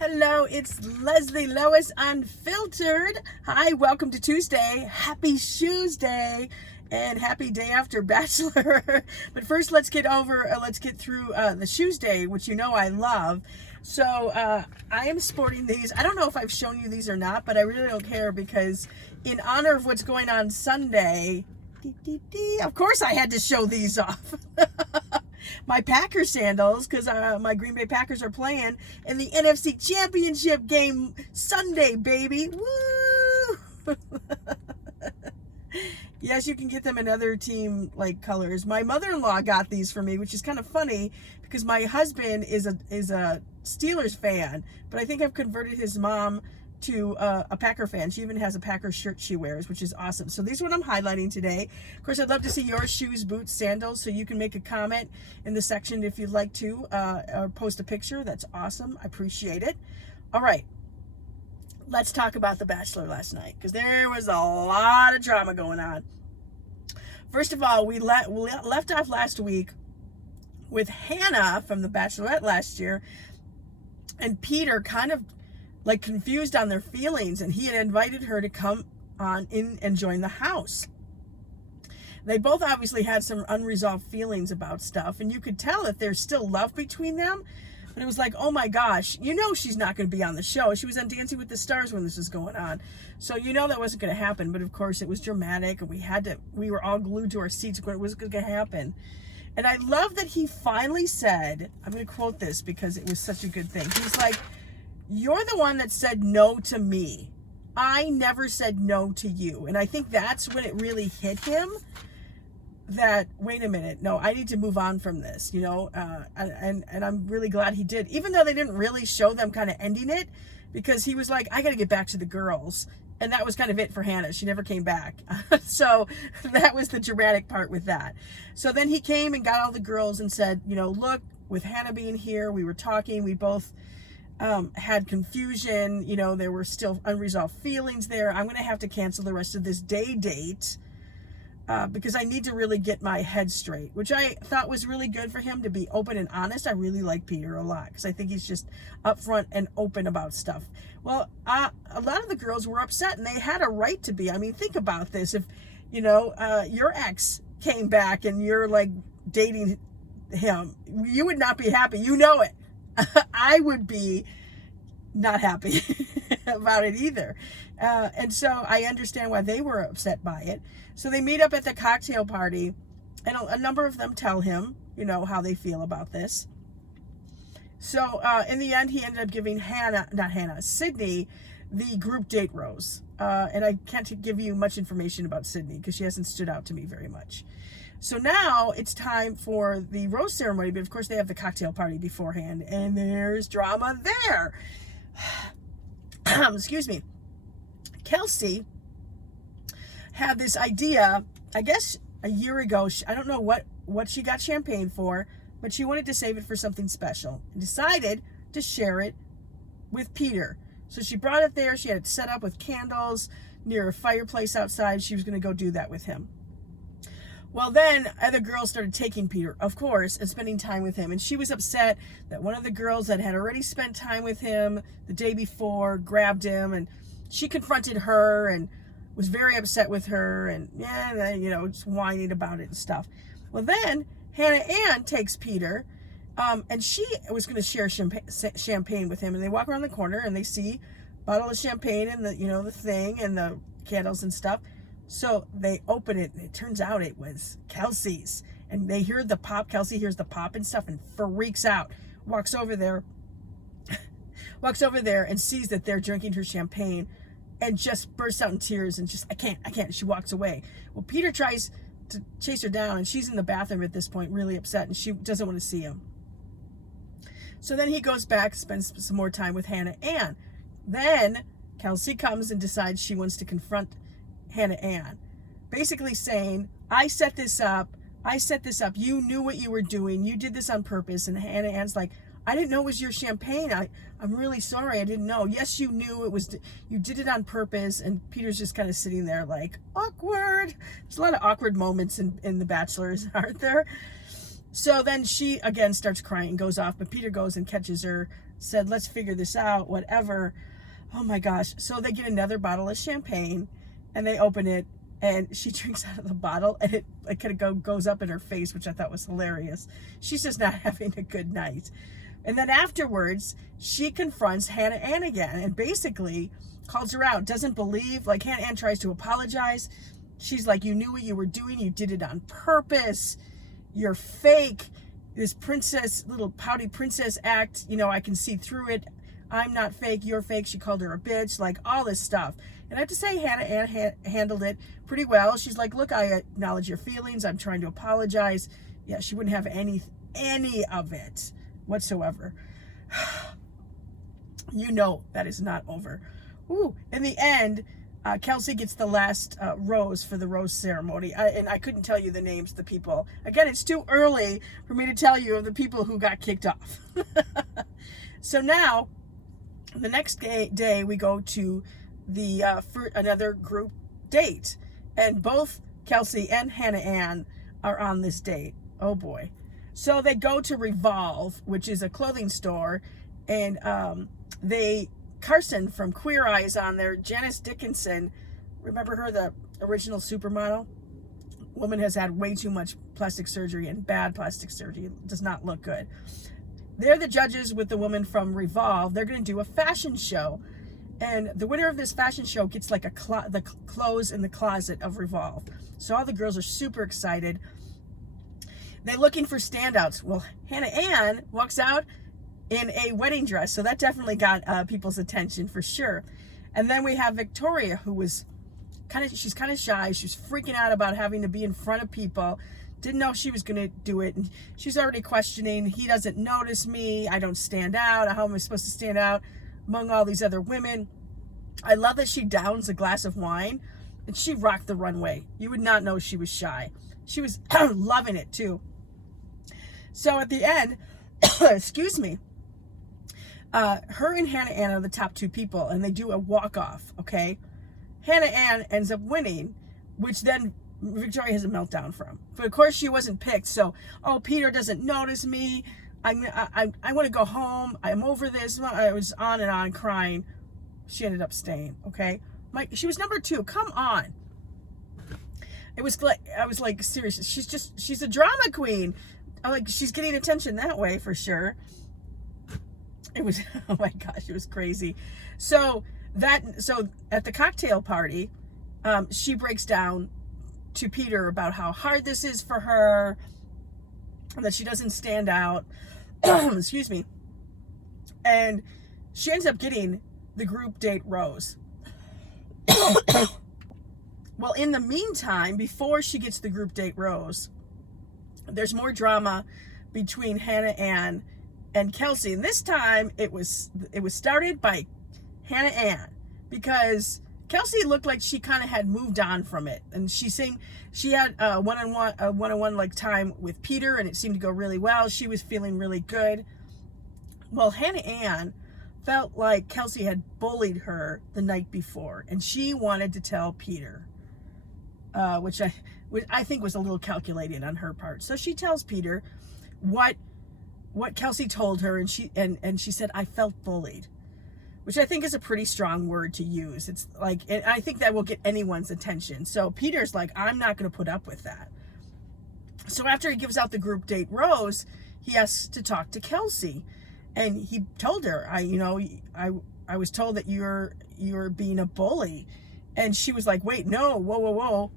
Hello, it's Leslie Lois Unfiltered. Hi, welcome to Tuesday. Happy Shoesday and happy day after Bachelor. But first, let's get through the Shoesday, which you know I love. So I am sporting these. I don't know if I've shown you these or not, but I really don't care because in honor of what's going on Sunday, of course I had to show these off. My Packers sandals because my Green Bay Packers are playing in the NFC Championship game Sunday, baby. Woo! Yes, you can get them in other team like colors. My mother-in-law got these for me, which is kind of funny because my husband is a Steelers fan, but I think I've converted his mom to a Packer fan. She even has a Packer shirt she wears, which is awesome. So these are what I'm highlighting today. Of course, I'd love to see your shoes, boots, sandals, so you can make a comment in the section if you'd like to, or post a picture. That's awesome. I appreciate it. All right. Let's talk about The Bachelor last night because there was a lot of drama going on. First of all, we left off last week with Hannah from The Bachelorette last year and Peter kind of like confused on their feelings, and he had invited her to come on in and join the house. They both obviously had some unresolved feelings about stuff, and you could tell that there's still love between them, but it was like, oh my gosh, you know she's not going to be on the show. She was on Dancing with the Stars when this was going on, so you know that wasn't going to happen. But of course it was dramatic, and we were all glued to our seats when it was going to happen. And I love that he finally said, I'm going to quote this because it was such a good thing. He's like, you're the one that said no to me. I never said no to you. And I think that's when it really hit him that, wait a minute, no, I need to move on from this, you know, and I'm really glad he did, even though they didn't really show them kind of ending it, because he was like, I got to get back to the girls. And that was kind of it for Hannah. She never came back. So that was the dramatic part with that. So then he came and got all the girls and said, you know, look, with Hannah being here, we were talking, we both had confusion, you know, there were still unresolved feelings there. I'm going to have to cancel the rest of this date because I need to really get my head straight, which I thought was really good for him to be open and honest. I really like Peter a lot because I think he's just upfront and open about stuff. Well, a lot of the girls were upset, and they had a right to be. I mean, think about this. If, you know, your ex came back and you're like dating him, you would not be happy. You know it. I would be not happy about it either. And so I understand why they were upset by it. So they meet up at the cocktail party, and a number of them tell him, you know, how they feel about this. So in the end, he ended up giving Sydney, the group date rose. And I can't give you much information about Sydney because she hasn't stood out to me very much. So now it's time for the rose ceremony, but of course they have the cocktail party beforehand, and there's drama there. Excuse me. Kelsey had this idea, I guess a year ago. I don't know what she got champagne for, but she wanted to save it for something special and decided to share it with Peter. So she brought it there. She had it set up with candles near a fireplace outside. She was going to go do that with him. Well, then other girls started taking Peter, of course, and spending time with him. And she was upset that one of the girls that had already spent time with him the day before grabbed him, and she confronted her and was very upset with her, and you know, just whining about it and stuff. Well, then Hannah Ann takes Peter, and she was going to share champagne with him. And they walk around the corner and they see a bottle of champagne and the thing and the candles and stuff. So they open it, and it turns out it was Kelsey's. And they hear the pop. Kelsey hears the pop and stuff and freaks out. Walks over there and sees that they're drinking her champagne and just bursts out in tears and just, I can't. She walks away. Well, Peter tries to chase her down, and she's in the bathroom at this point, really upset, and she doesn't want to see him. So then he goes back, spends some more time with Hannah Ann. Then Kelsey comes and decides she wants to confront Hannah Ann, basically saying, I set this up, you knew what you were doing, you did this on purpose. And Hannah Ann's like, I didn't know it was your champagne, I'm really sorry, I didn't know. Yes, you knew it was, you did it on purpose. And Peter's just kind of sitting there like, awkward. There's a lot of awkward moments in The Bachelors, aren't there? So then she again starts crying, goes off, but Peter goes and catches her, said, let's figure this out, whatever. Oh my gosh. So they get another bottle of champagne and they open it and she drinks out of the bottle and it kind of goes up in her face, which I thought was hilarious. She's just not having a good night. And then afterwards, she confronts Hannah Ann again and basically calls her out, doesn't believe, like Hannah Ann tries to apologize. She's like, you knew what you were doing. You did it on purpose. You're fake. This princess, little pouty princess act, you know, I can see through it. I'm not fake. You're fake. She called her a bitch, like all this stuff. And I have to say, Hannah Ann handled it pretty well. She's like, look, I acknowledge your feelings. I'm trying to apologize. Yeah, she wouldn't have any of it whatsoever. You know that is not over. Ooh, in the end, Kelsey gets the last rose for the rose ceremony. And I couldn't tell you the names of the people. Again, it's too early for me to tell you of the people who got kicked off. So now, the next day we go to the for another group date. And both Kelsey and Hannah Ann are on this date. Oh boy. So they go to Revolve, which is a clothing store. And Carson from Queer Eye is on there. Janice Dickinson, remember her, the original supermodel? Woman has had way too much plastic surgery and bad plastic surgery. It does not look good. They're the judges with the woman from Revolve. They're going to do a fashion show. And the winner of this fashion show gets like the clothes in the closet of Revolve. So all the girls are super excited. They're looking for standouts. Well, Hannah Ann walks out in a wedding dress. So that definitely got people's attention for sure. And then we have Victoria, who was she's kind of shy. She was freaking out about having to be in front of people. Didn't know she was going to do it. And she's already questioning, he doesn't notice me. I don't stand out. How am I supposed to stand out among all these other women? I love that she downs a glass of wine and she rocked the runway. You would not know she was shy. She was loving it too. So at the end, excuse me, her and Hannah Ann are the top two people and they do a walk-off, okay? Hannah Ann ends up winning, which then Victoria has a meltdown from. But of course she wasn't picked, so, oh, Peter doesn't notice me. I want to go home. I'm over this. I was on and on crying. She ended up staying, okay? She was number 2. Come on. It was like, I was like, seriously, she's a drama queen. I'm like, she's getting attention that way for sure. It was, oh my gosh, it was crazy. So at the cocktail party, she breaks down to Peter about how hard this is for her, that she doesn't stand out. Excuse me. And she ends up getting the group date rose. Well, in the meantime, before she gets the group date rose, there's more drama between Hannah Ann and Kelsey. And this time it was started by Hannah Ann, because Kelsey looked like she kind of had moved on from it. And she had a one-on-one like time with Peter, and it seemed to go really well. She was feeling really good. Well, Hannah Ann felt like Kelsey had bullied her the night before, and she wanted to tell Peter, which I think was a little calculated on her part. So she tells Peter what Kelsey told her, and she said, I felt bullied, which I think is a pretty strong word to use. It's like, and I think that will get anyone's attention. So Peter's like, I'm not going to put up with that. So after he gives out the group date rose, he has to talk to Kelsey. And he told her, I was told that you're being a bully. And she was like, wait, no, whoa.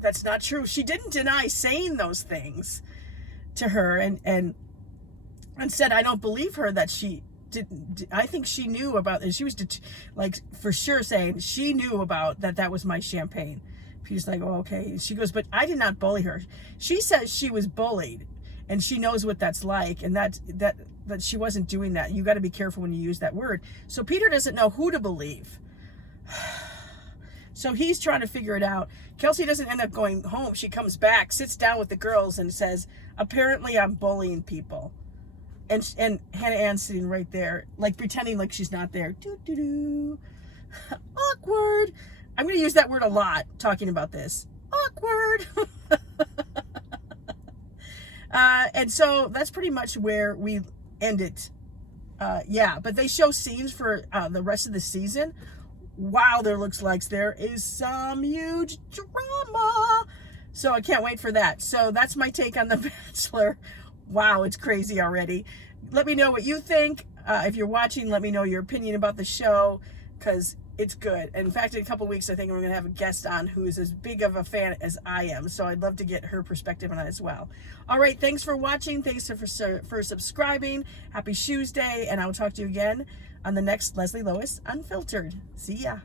That's not true. She didn't deny saying those things to her, and said, I don't believe her that she didn't. I think she knew about it. She was like for sure saying she knew about that was my champagne. Peter's like, oh, okay. She goes, but I did not bully her. She says she was bullied, and she knows what that's like, and that she wasn't doing that. You got to be careful when you use that word. So Peter doesn't know who to believe. So he's trying to figure it out. Kelsey doesn't end up going home. She comes back, sits down with the girls, and says, apparently I'm bullying people. And Hannah Ann's sitting right there, like pretending like she's not there. Awkward. I'm going to use that word a lot talking about this. Awkward. And so that's pretty much where we end it. Yeah, but they show scenes for the rest of the season. Wow, there looks like there is some huge drama. So I can't wait for that. So that's my take on The Bachelor. Wow, it's crazy already. Let me know what you think. If you're watching, let me know your opinion about the show, because it's good. And in fact, in a couple weeks, I think we're going to have a guest on who is as big of a fan as I am. So I'd love to get her perspective on it as well. All right, thanks for watching. Thanks for subscribing. Happy Shoesday, and I will talk to you again on the next Leslie Lois Unfiltered. See ya.